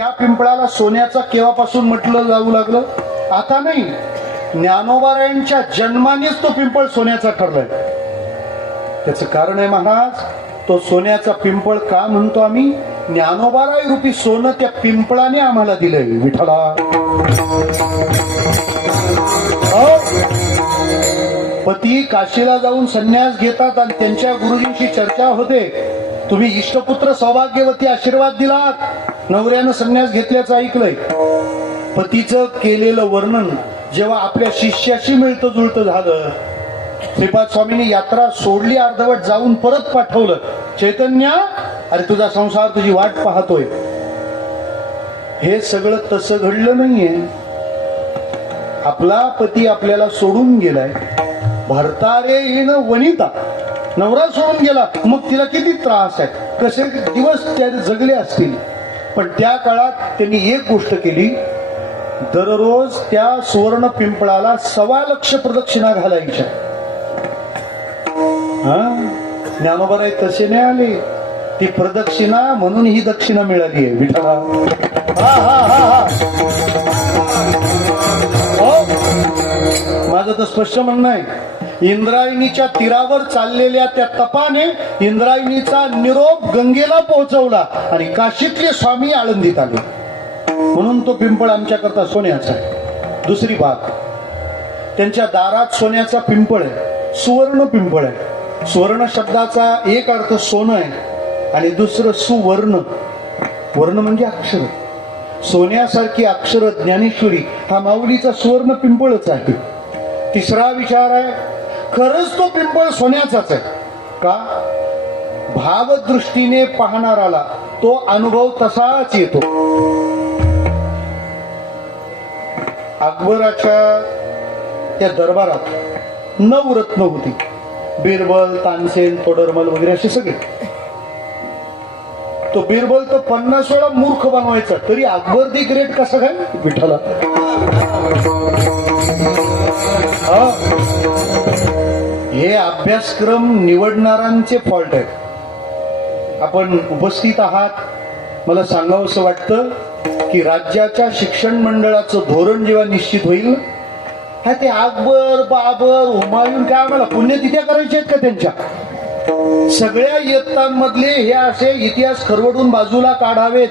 त्या पिंपळाला सोन्याचा केव्हापासून म्हटलं जाऊ लागलं? आता नाही. ज्ञानोबारायांच्या जन्मानेच तो पिंपळ सोन्याचा ठरलाय. त्याचं कारण आहे महाराज तो सोन्याचा पिंपळ का म्हणतो आम्ही? ज्ञानोबाराय रूपी सोनं त्या पिंपळाने आम्हाला दिलंय विठला पती काशीला जाऊन संन्यास घेतात आणि त्यांच्या गुरुजींशी चर्चा होते. तुम्ही इष्टपुत्र सौभाग्यवती आशीर्वाद दिलात. नवऱ्यानं संन्यास घेतल्याचं ऐकलंय. पतीचं केलेलं वर्णन जेव्हा आपल्या शिष्याशी मिळतं जुळतं झालं श्रीपाद स्वामींनी यात्रा सोडली अर्धवट जाऊन परत पाठवलं. चैतन्य अरे तुझा संसार तुझी वाट पाहतोय. हे सगळं तसं घडलं नाहीये. आपला पती आपल्याला सोडून गेलाय. भरतारे येणं वनिता. नवरा सोडून गेला मग तिला किती त्रास आहे? कसे दिवस त्या जगले असतील? पण त्या काळात त्यांनी एक गोष्ट केली. दररोज त्या सुवर्ण पिंपळाला सवा लक्ष प्रदक्षिणा घालायच्या. हा? ज्ञानोबराय तसे नाही आले. ती प्रदक्षिणा म्हणून ही दक्षिणा मिळाली आहे विठा हो. माझं तर स्पष्ट म्हणणं आहे. इंद्रायणीच्या तीरावर चाललेल्या त्या तपाने इंद्रायणीचा निरोप गंगेला पोहोचवला आणि काशीतले स्वामी आळंदीत आले. म्हणून तो पिंपळ आमच्याकरता सोन्याचा आहे. दुसरी बात त्यांच्या दारात सोन्याचा पिंपळ आहे. सुवर्ण पिंपळ आहे. सुवर्ण शब्दाचा एक अर्थ सोनं आहे आणि दुसरं सुवर्ण. वर्ण म्हणजे अक्षर. सोन्यासारखी अक्षर ज्ञानेश्वरी हा माऊलीचा सुवर्ण पिंपळच आहे. तिसरा विचार आहे खरंच तो पिंपळ सोन्याचाच आहे. का? भावदृष्टीने पाहणाराला तो अनुभव तसाच येतो. अकबराच्या त्या दरबारात नऊ रत्न होती. बिरबल तानसेन तोडरमल वगैरे असे सगळे. तो बिरबल तो पन्नास वेळा मूर्ख बनवायचा. तरी अकबर दी ग्रेट कसं काय? विठ्ठला हे अभ्यासक्रम निवडणाऱ्यांचे फॉल्ट आहे आपण उपस्थित आहात. मला सांगावंसं वाटतं की राज्याच्या शिक्षण मंडळाचं धोरण जेव्हा निश्चित होईल हा ते अकबर बाबर हुमायून काय आम्हाला पुण्यतिथ्या करायचे आहेत का त्यांच्या? सगळ्या इयत्तांमधले हे असे इतिहास खरवडून बाजूला काढावेत.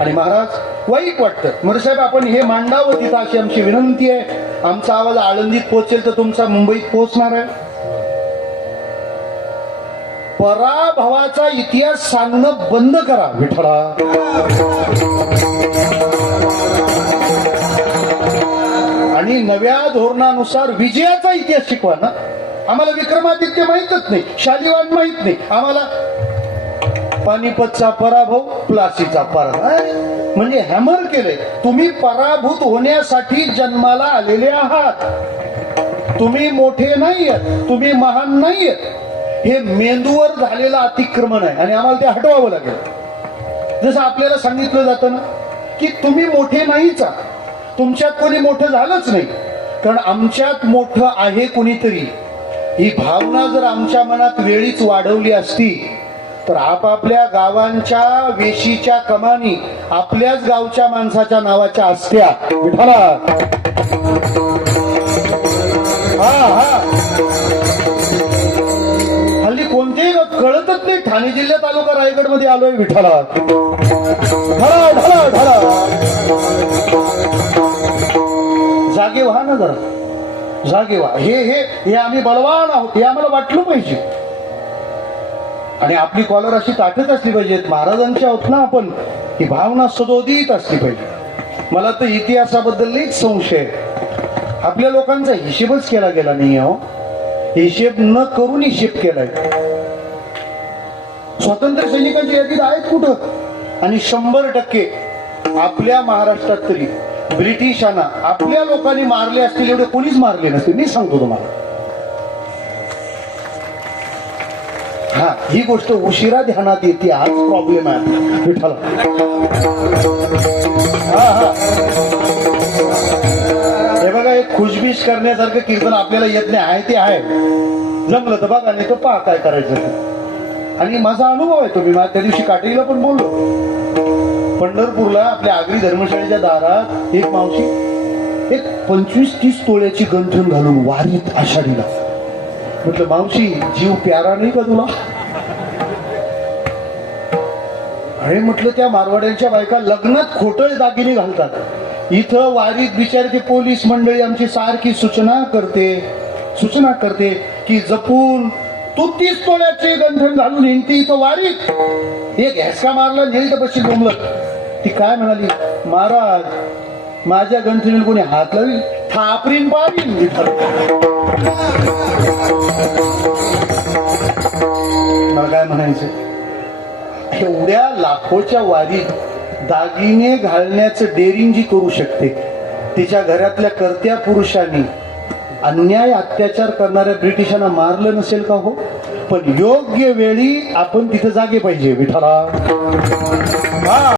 आणि महाराज वाईट वाटतं. मरसाहेब आपण हे मांडावं तिथं अशी आमची विनंती आहे. आमचा आवाज आळंदीत पोहोचेल तर तुमचा मुंबईत पोहोचणार आहे. पराभवाचा इतिहास सांगणं बंद करा विठळा आणि नव्या धोरणानुसार विजयाचा इतिहास शिकवा ना. आम्हाला विक्रमादित्य माहितच नाही शालिवान माहीत नाही. आम्हाला पानिपतचा पराभव प्लासीचा पराभव. म्हणजे हॅमर केलंय. तुम्ही पराभूत होण्यासाठी जन्माला आलेले आहात. तुम्ही मोठे नाहीयेत तुम्ही महान नाहीयेत. हे मेंदूवर झालेलं अतिक्रमण आहे. आणि आम्हाला ते हटवावं लागेल. जसं आपल्याला सांगितलं जातं ना की तुम्ही मोठे नाहीच तुमच्यात कोणी मोठं झालंच नाही. कारण आमच्यात मोठं आहे कोणीतरी. ही भावना जर आमच्या मनात वेळीच वाढवली असती तर आपापल्या गावांच्या वेशीच्या कमानी आपल्याच गावच्या माणसाच्या नावाच्या असत्या. विठाला हा हा. कळतच नाही ठाणे जिल्ह्यात तालुका रायगडमध्ये आलोय विठाला ढळा ढळा ढळा जागे व्हा ना जरा. जागे व्हा. हे हे हे आम्ही बलवान आहोत हे आम्हाला वाटलं पाहिजे. आणि आपली कॉलर अशी ताटत असली पाहिजेत महाराजांची आहोत ना आपण ही भावना सदोदित असली पाहिजे. मला तर इतिहासाबद्दल लईच संशय आपल्या लोकांचा हिशेबच केला गेला नाही हो. हिशेब न करून हिशेब केलाय. स्वातंत्र्य सैनिकांच्या यादीत आहेत कुठं? आणि शंभर टक्के आपल्या महाराष्ट्रात तरी ब्रिटिशांना आपल्या लोकांनी मारले असतील एवढे कोणीच मारले नसते मी सांगतो तुम्हाला. हा ही गोष्ट उशिरा ध्यानात येते हाच प्रॉब्लेम आहे. विठ्ठल हा हा. हे बघा एक खुशबिश करण्यासारखं कीर्तन आपल्याला येत नाही. आहे ते आहे. जमलं तर बघा नाही तो पहा काय करायचं आणि माझा अनुभव आहे तो मी त्या दिवशी काटेरीला पण बोललो. पंढरपूरला आपल्या आगरी धर्मशाळेच्या दारात एक मावशी एक पंचवीस तीस तोळ्याची गंठण घालून वारीत आषाढीला. म्हटलं मावशी जीव प्यारा नाही का तुला? आणि म्हटलं त्या मारवाड्यांच्या बायका लग्नात खोटळ दागिने घालतात. इथं वारीत बिचारते पोलीस मंडळी आमची सारखी सूचना करते सूचना करते की जपून तू तीस तोळ्याचे गंठन घालून हिंडती इथं वारीत. एक हेसका मारला नेल तर बशी बोंबलत. ती काय म्हणाली? महाराज माझ्या गंठनीला कोणी हात लावी थापरीन पारीन. मला काय म्हणायचं? एवढ्या लाखोच्या वारीत दागिने घालण्याचं डेरिंग जी करू शकते तिच्या घरातल्या करत्या पुरुषांनी अन्याय अत्याचार करणाऱ्या ब्रिटिशांना मारलं नसेल का हो? पण योग्य वेळी आपण तिथे जागे पाहिजे विठाला